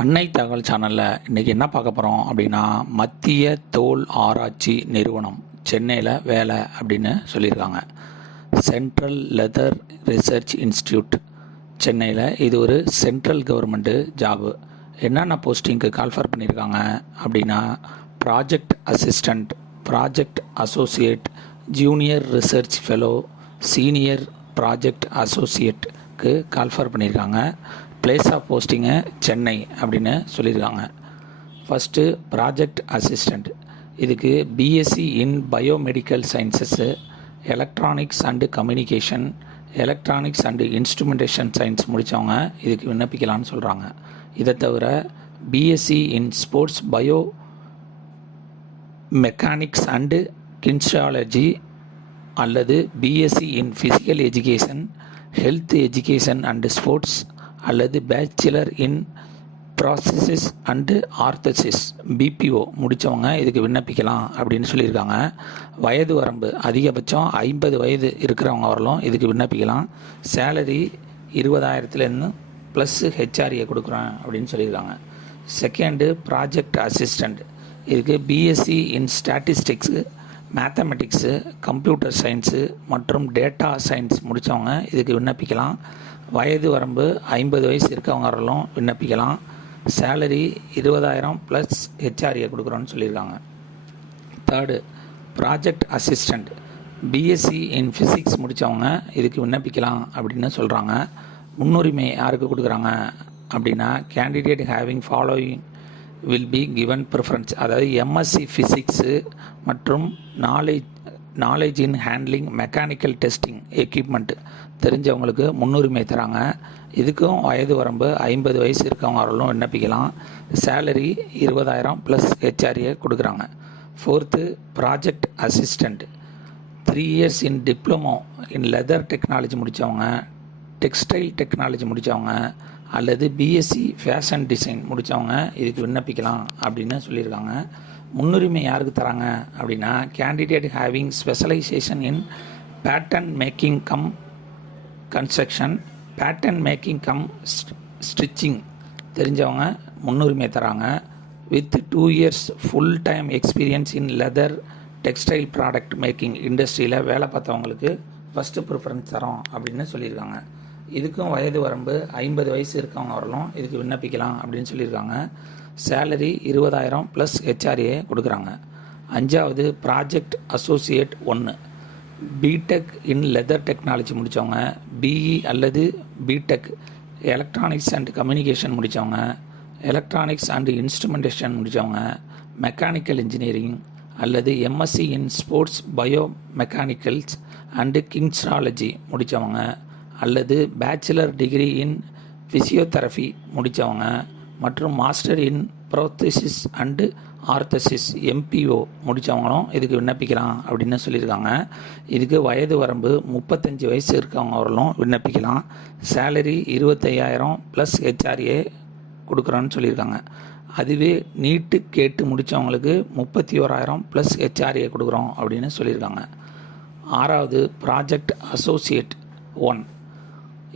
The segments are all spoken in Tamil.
அன்னை தகவல் சேனலில் இன்றைக்கி என்ன பார்க்க போகிறோம் அப்படின்னா, மத்திய தோல் ஆராய்ச்சி நிறுவனம் சென்னையில் வேலை அப்படின்னு சொல்லியிருக்காங்க. சென்ட்ரல் லெதர் ரிசர்ச் இன்ஸ்டியூட் சென்னையில் இது ஒரு சென்ட்ரல் கவர்மெண்ட்டு ஜாபு. என்னென்ன போஸ்டிங்க்கு கால்ஃபர் பண்ணியிருக்காங்க அப்படின்னா, project assistant, project associate, junior research fellow, senior project அசோசியேட்டுக்கு கால்ஃபர் பண்ணியிருக்காங்க. பிளேஸ் ஆஃப் போஸ்டிங்கு சென்னை அப்படின்னு சொல்லியிருக்காங்க. ஃபஸ்ட்டு ப்ராஜெக்ட் அசிஸ்டண்ட், இதுக்கு BSc in biomedical sciences, electronics and communication, electronics and instrumentation science முடித்தவங்க இதுக்கு விண்ணப்பிக்கலான்னு சொல்கிறாங்க. இதை தவிர BSc in sports biomechanics and kinesiology அல்லது BSc in physical education, health education and sports அல்லது bachelor in prostheses and orthosis BPO முடித்தவங்க இதுக்கு விண்ணப்பிக்கலாம் அப்படின்னு சொல்லியிருக்காங்க. வயது வரம்பு அதிகபட்சம் 50 வயது இருக்கிறவங்க வரலாம் இதுக்கு விண்ணப்பிக்கலாம். சேலரி 20,000 ப்ளஸ் ஹெச்ஆர்ஏ கொடுக்குறேன் அப்படின்னு சொல்லியிருக்காங்க. செகண்டு ப்ராஜெக்ட் அசிஸ்டண்ட், இதுக்கு பிஎஸ்சி இன் ஸ்டாட்டிஸ்டிக்ஸு, மேத்தமெட்டிக்ஸு, கம்ப்யூட்டர் சயின்ஸு மற்றும் டேட்டா சயின்ஸ் முடித்தவங்க இதுக்கு விண்ணப்பிக்கலாம். வயது வரம்பு 50 வயசு இருக்கவங்க வரலாம் விண்ணப்பிக்கலாம். சேலரி 20,000 ப்ளஸ் ஹெச்ஆர்ஏ கொடுக்குறோன்னு சொல்லியிருக்காங்க. தேர்டு ப்ராஜெக்ட் அசிஸ்டண்ட், பிஎஸ்சி இன் ஃபிசிக்ஸ் முடித்தவங்க இதுக்கு விண்ணப்பிக்கலாம் அப்படின்னு சொல்கிறாங்க. முன்னுரிமை யாருக்கு கொடுக்குறாங்க அப்படின்னா, candidate having following will be given preference, அதாவது எம்எஸ்சி ஃபிசிக்ஸு மற்றும் knowledge in handling mechanical testing equipment தெரிஞ்சவங்களுக்கு முன்னுரிமை தராங்க. இதுக்கும் வயது வரம்பு 50 வயசு இருக்கவங்க வரலும் விண்ணப்பிக்கலாம். சேலரி 20,000 ப்ளஸ் ஹெச்ஆர்ஏ கொடுக்குறாங்க. Fourth project assistant, 3 years in diploma in leather technology முடித்தவங்க, டெக்ஸ்டைல் டெக்னாலஜி முடித்தவங்க அல்லது பிஎஸ்சி ஃபேஷன் டிசைன் முடித்தவங்க இதுக்கு விண்ணப்பிக்கலாம் அப்படின்னு சொல்லியிருக்காங்க. முன்னுரிமை யாருக்கு தராங்க அப்படின்னா, candidate having specialisation in pattern making cum construction, pattern making cum stitching தெரிஞ்சவங்க முன்னுரிமை தராங்க. With 2 years full time experience in leather textile product making இண்டஸ்ட்ரியில் வேலை பார்த்தவங்களுக்கு ஃபஸ்ட்டு ப்ரிஃபரன்ஸ் தரோம் அப்படின்னு சொல்லியிருக்காங்க. இதுக்கும் வயது வரம்பு 50 வயசு இருக்கவங்க வரலாம் இதுக்கு விண்ணப்பிக்கலாம் அப்படின்னு சொல்லியிருக்காங்க. சேலரி 20,000 ப்ளஸ் ஹெச்ஆர்ஏ கொடுக்குறாங்க. அஞ்சாவது project associate 1, BTech in leather technology முடித்தவங்க, பிஇ அல்லது பிடெக் எலக்ட்ரானிக்ஸ் அண்ட் கம்யூனிகேஷன் முடித்தவங்க, எலக்ட்ரானிக்ஸ் அண்டு இன்ஸ்ட்ருமெண்டேஷன் முடித்தவங்க, மெக்கானிக்கல் இன்ஜினியரிங் அல்லது MSc in sports bio mechanicals and kinesiology முடித்தவங்க அல்லது பேச்சுலர் டிகிரி இன் ஃபிசியோதெரபி முடித்தவங்க மற்றும் master in prosthesis and orthosis MPO முடித்தவங்களும் இதுக்கு விண்ணப்பிக்கலாம் அப்படின்னு சொல்லியிருக்காங்க. இதுக்கு வயது வரம்பு 35 வயசு இருக்கவங்க வரலும் விண்ணப்பிக்கலாம். சேலரி 25,000 ப்ளஸ் ஹெச்ஆர்ஏ கொடுக்குறோன்னு சொல்லியிருக்காங்க. அதுவே நீட்டு கேட்டு முடித்தவங்களுக்கு 31,000 ப்ளஸ் ஹெச்ஆர்ஏ கொடுக்குறோம் அப்படின்னு சொல்லியிருக்காங்க. ஆறாவது ப்ராஜெக்ட் அசோசியேட் 1,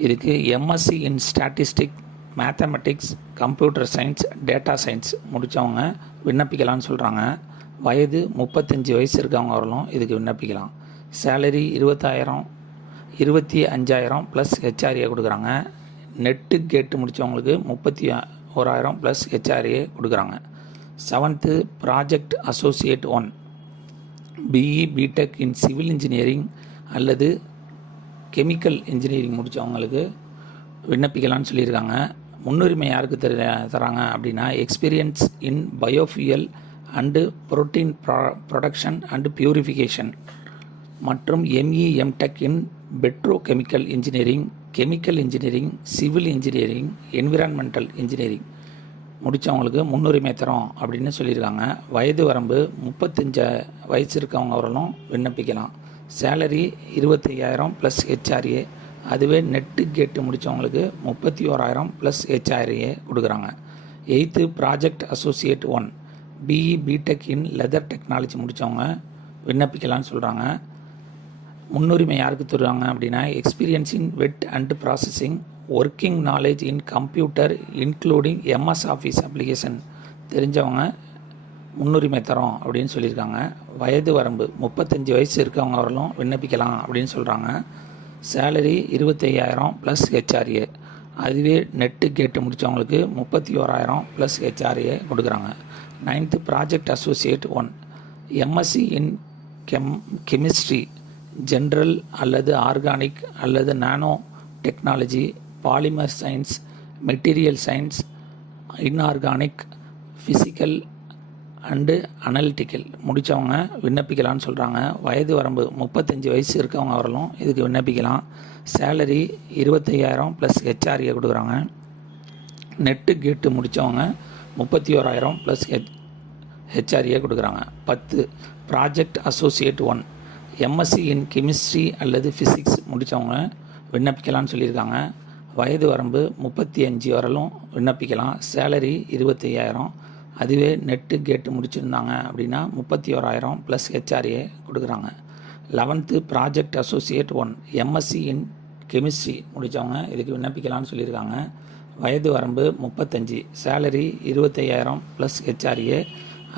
இதுக்கு எம்எஸ்சி இன் statistic, mathematics, computer science, data science முடித்தவங்க விண்ணப்பிக்கலான்னு சொல்கிறாங்க. வயது 35 வயசு இருக்கவங்க வரலாம் இதுக்கு விண்ணப்பிக்கலாம். சேலரி 25,000 ப்ளஸ் ஹெச்ஆர்ஏ கொடுக்குறாங்க. நெட்டு கேட்டு முடித்தவங்களுக்கு 31,000 ப்ளஸ் ஹெச்ஆர்ஏ கொடுக்குறாங்க. Seventh project associate 1, BE BTech in civil engineering அல்லது கெமிக்கல் இன்ஜினியரிங் முடித்தவங்களுக்கு விண்ணப்பிக்கலான்னு சொல்லியிருக்காங்க. முன்னுரிமை யாருக்கு தராங்க அப்படின்னா, experience in biofuel and protein production and purification மற்றும் ME MTech in petrochemical engineering, chemical engineering, civil engineering, environmental engineering முடித்தவங்களுக்கு முன்னுரிமை தரோம் அப்படின்னு சொல்லியிருக்காங்க. வயது வரம்பு 35 வயசு இருக்கவங்க வரலும் விண்ணப்பிக்கலாம். சேலரி 25,000 ப்ளஸ் ஹெச்ஆர்ஏ, அதுவே நெட்டு கேட்டு முடித்தவங்களுக்கு 31,000 ப்ளஸ் ஹெச்ஆர்ஏ கொடுக்குறாங்க. Eighth project associate 1, BE BTech in leather technology முடித்தவங்க விண்ணப்பிக்கலான்னு சொல்கிறாங்க. முன்னுரிமை யாருக்கு தருவாங்க அப்படின்னா experience in wet and processing, working knowledge in computer including MS office application தெரிஞ்சவங்க முன்னுரிமை தரோம் அப்படின்னு சொல்லியிருக்காங்க. வயது வரம்பு 35 வயசு இருக்கவங்க வரலும் விண்ணப்பிக்கலாம் அப்படின்னு சொல்கிறாங்க. Salary 25,000 plus HRA. அதுவே நெட்டு கேட்டு முடித்தவங்களுக்கு 31,000 ப்ளஸ் ஹெச்ஆர்ஏ கொடுக்குறாங்க. 9th project associate 1, MSc in chemistry, general அல்லது ஆர்கானிக் அல்லது nano technology, polymer science, material science, inorganic, physical and analytical முடித்தவங்க விண்ணப்பிக்கலான்னு சொல்கிறாங்க. வயது வரம்பு 35 வயசு இருக்கவங்க வரலும் இதுக்கு விண்ணப்பிக்கலாம். சேலரி 25,000 ப்ளஸ் ஹெச்ஆர்ஏ கொடுக்குறாங்க. நெட்டு கேட்டு முடித்தவங்க 31,000 ப்ளஸ் ஹெச்ஆர்ஏ கொடுக்குறாங்க. 10 project associate 1, MSc in chemistry அல்லது ஃபிசிக்ஸ் முடித்தவங்க விண்ணப்பிக்கலான்னு சொல்லியிருக்காங்க. வயது வரம்பு 35 வரலும் விண்ணப்பிக்கலாம். சேலரி 25,000. அதுவே நெட்டு கேட்டு முடிச்சிருந்தாங்க அப்படின்னா 31,000 ப்ளஸ் ஹெச்ஆர்ஏ கொடுக்குறாங்க. 11th project associate 1, MSc in chemistry முடித்தவங்க இதுக்கு விண்ணப்பிக்கலான்னு சொல்லியிருக்காங்க. வயது வரம்பு 35, சேலரி 25,000 ப்ளஸ் ஹெச்ஆர்ஏ.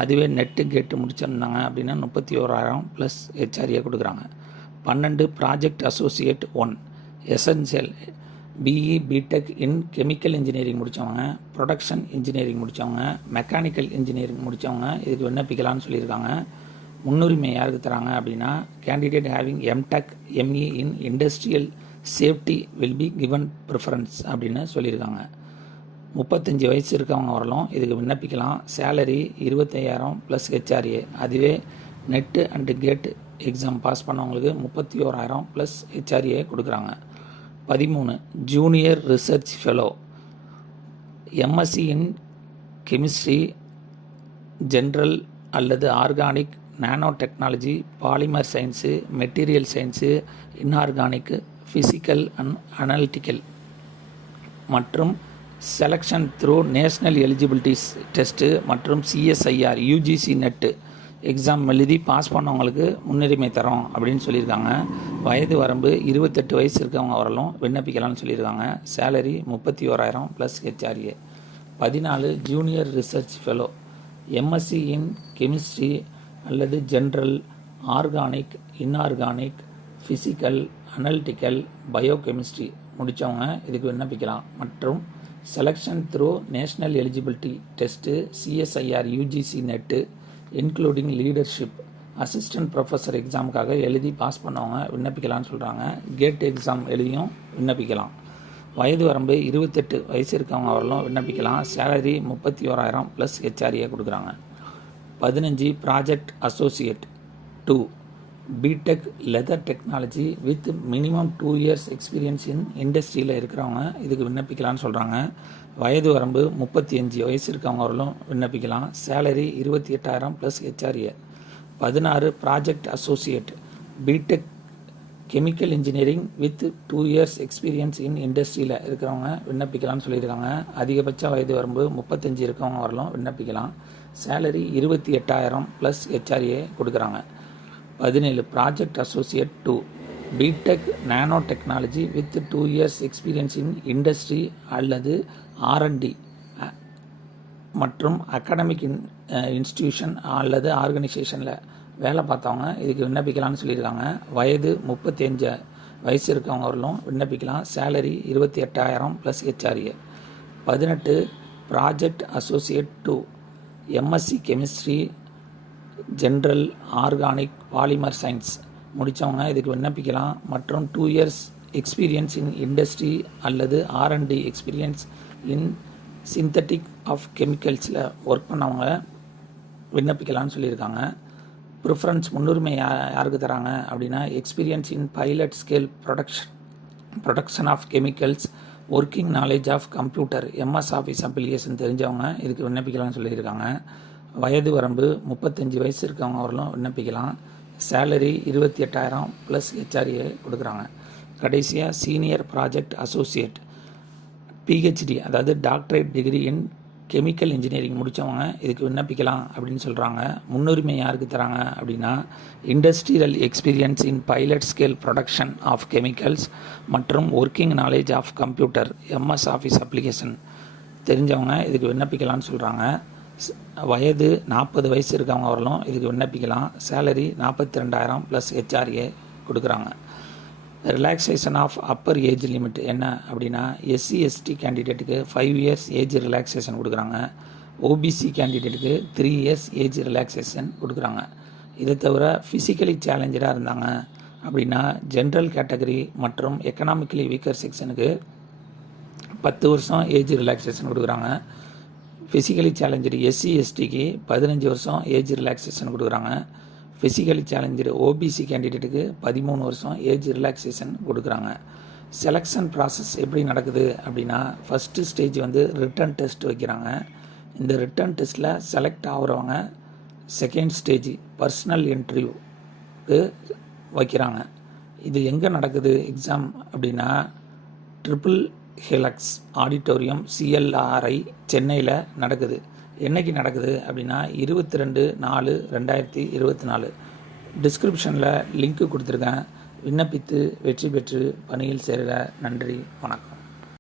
அதுவே நெட்டு கேட்டு முடிச்சிருந்தாங்க அப்படின்னா 31,000 ப்ளஸ் ஹெச்ஆர்ஏ கொடுக்குறாங்க. 12 project associate 1, essential BE BTech in chemical engineering முடித்தவங்க, ப்ரொடக்ஷன் இன்ஜினியரிங் முடித்தவங்க, மெக்கானிக்கல் இன்ஜினியரிங் முடித்தவங்க இதுக்கு விண்ணப்பிக்கலான்னு சொல்லியிருக்காங்க. முன்னுரிமை யாருக்கு தராங்க அப்படின்னா candidate having MTech ME in industrial safety will be given preference அப்படின்னு சொல்லியிருக்காங்க. 35 வயசு இருக்கவங்க வரலும் இதுக்கு விண்ணப்பிக்கலாம். Salary 25,000 plus HRA. அதுவே NET and GATE exam pass பண்ணவங்களுக்கு 31,000 ப்ளஸ் ஹெச்ஆர்ஏ கொடுக்குறாங்க. 13 junior research fellow, MSc in chemistry, general அல்லது organic, nano technology, polymer science, material science, inorganic, physical and analytical மற்றும் selection through national eligibilities test மற்றும் சிஎஸ்ஐஆர் யூஜிசி நெட்டு எக்ஸாம் எழுதி பாஸ் பண்ணவங்களுக்கு முன்னுரிமை தரோம் அப்படின்னு சொல்லியிருக்காங்க. வயது வரம்பு 28 வயசு இருக்கவங்க வரலும் விண்ணப்பிக்கலாம்னு சொல்லியிருக்காங்க. Salary 31,000 plus HRA. 14 junior research fellow, MSc in chemistry அல்லது general, organic, inorganic, physical, analytical, biochemistry முடித்தவங்க இதுக்கு விண்ணப்பிக்கலாம். மற்றும் selection through national eligibility test CSIR UGC NET including leadership assistant professor எக்ஸாமுக்காக எழுதி பாஸ் பண்ணவங்க விண்ணப்பிக்கலாம்னு சொல்கிறாங்க. கேட் எக்ஸாம் எழுதியும் விண்ணப்பிக்கலாம். வயது வரம்பு 28 வயசு இருக்கவங்க வரலும் விண்ணப்பிக்கலாம். சேலரி 31,000 ப்ளஸ் ஹெச்ஆர்ஏ கொடுக்குறாங்க. 15 project associate 2, BTech leather technology with minimum 2 years experience in இண்டஸ்ட்ரியில் இருக்கிறவங்க இதுக்கு விண்ணப்பிக்கலான்னு சொல்கிறாங்க. வயது வரம்பு 35 வயசு இருக்கவங்க வரலும் விண்ணப்பிக்கலாம். Salary 28,000 plus HRA. 16 project associate, BTech chemical engineering with 2 years experience in இண்டஸ்ட்ரியில் இருக்கிறவங்க விண்ணப்பிக்கலாம்னு சொல்லியிருக்காங்க. அதிகபட்ச வயது வரம்பு 35 இருக்கவங்க வரலும் விண்ணப்பிக்கலாம். சேலரி 28,000 ப்ளஸ் ஹெச்ஆர்ஏ கொடுக்குறாங்க. 17 project associate 2, BTech nano technology with 2 years experience in industry அல்லது ஆர்என்டி மற்றும் அகாடமிக் இன்ஸ்டிடியூஷன் அல்லது ஆர்கனைசேஷனில் வேலை பார்த்தவங்க இதுக்கு விண்ணப்பிக்கலாம்னு சொல்லியிருக்காங்க. வயது 35 வயசு இருக்கவங்க வரலும் விண்ணப்பிக்கலாம். Salary 28,000 plus HRA. 18 project associate 2, MSc chemistry, general, organic, polymer science முடித்தவங்க இதுக்கு விண்ணப்பிக்கலாம். மற்றும் 2 years எக்ஸ்பீரியன்ஸ் இன் இண்டஸ்ட்ரி அல்லது R and D experience in synthetic of கெமிக்கல்ஸில் ஒர்க் பண்ணவங்க விண்ணப்பிக்கலாம்னு சொல்லியிருக்காங்க. ப்ரிஃபரன்ஸ் முன்னுரிமை யாருக்கு தராங்க அப்படின்னா experience in pilot scale production of chemicals, working knowledge of computer, MS office application தெரிஞ்சவங்க இதுக்கு விண்ணப்பிக்கலாம்னு சொல்லியிருக்காங்க. வயது வரம்பு 35 வயசு இருக்கவங்க வரலும் விண்ணப்பிக்கலாம். சேலரி 28,000 ப்ளஸ் ஹெச்ஆர்ஏ கொடுக்குறாங்க. கடைசியாக சீனியர் ப்ராஜெக்ட் அசோசியேட், பிஹெச்டி அதாவது doctorate degree in chemical engineering முடித்தவங்க இதுக்கு விண்ணப்பிக்கலாம் அப்படின்னு சொல்கிறாங்க. முன்னுரிமை யாருக்கு தராங்க அப்படின்னா industrial experience in pilot scale production of chemicals மற்றும் working knowledge of computer MS office application தெரிஞ்சவங்க இதுக்கு விண்ணப்பிக்கலாம்னு சொல்கிறாங்க. வயது 40 வயசு இருக்கவங்க வரலாம் இதுக்கு விண்ணப்பிக்கலாம். சேலரி 42,000 ப்ளஸ் ஹெச்ஆர்ஏ கொடுக்குறாங்க. Relaxation of upper age limit என்ன அப்படின்னா எஸ்சி எஸ்டி கேண்டிடேட்டுக்கு 5 இயர்ஸ் ஏஜ் ரிலாக்ஸேஷன் கொடுக்குறாங்க. ஓபிசி கேண்டிடேட்டுக்கு 3 இயர்ஸ் ஏஜ் ரிலாக்ஸேஷன் கொடுக்குறாங்க. இதை தவிர ஃபிசிக்கலி சேலஞ்சடாக இருந்தாங்க அப்படின்னா ஜென்ரல் கேட்டகரி மற்றும் எக்கனாமிக்கலி வீக்கர் செக்ஷனுக்கு 10 வருஷம் ஏஜ் ரிலாக்ஸேஷன் கொடுக்குறாங்க. ஃபிசிக்கலி சேலஞ்சடு எஸ்சி எஸ்டிக்கு 15 வருஷம் ஏஜ் ரிலாக்ஸேஷன் கொடுக்குறாங்க. ஃபிசிக்கலி சேலஞ்சடு ஓபிசி கேண்டிடேட்டுக்கு 13 வருஷம் ஏஜ் ரிலாக்ஸேஷன் கொடுக்குறாங்க. செலெக்ஷன் ப்ராசஸ் எப்படி நடக்குது அப்படின்னா ஃபஸ்ட்டு ஸ்டேஜ் வந்து ரிட்டன் டெஸ்ட் வைக்கிறாங்க. இந்த ரிட்டன் டெஸ்ட்டில் செலக்ட் ஆகிறவங்க செகண்ட் ஸ்டேஜ் பர்சனல் இன்டர்வியூக்கு வைக்கிறாங்க. இது எங்கே நடக்குது எக்ஸாம் அப்படின்னா ட்ரிபிள் ஹெலக்ஸ் ஆடிட்டோரியம் CLRI சென்னையில் நடக்குது. என்னைக்கு நடக்குது அப்படின்னா 22/4/2024. டிஸ்கிரிப்ஷனில் லிங்க்கு கொடுத்துருக்கேன். விண்ணப்பித்து வெற்றி பெற்று பணியில் சேருக. நன்றி, வணக்கம்.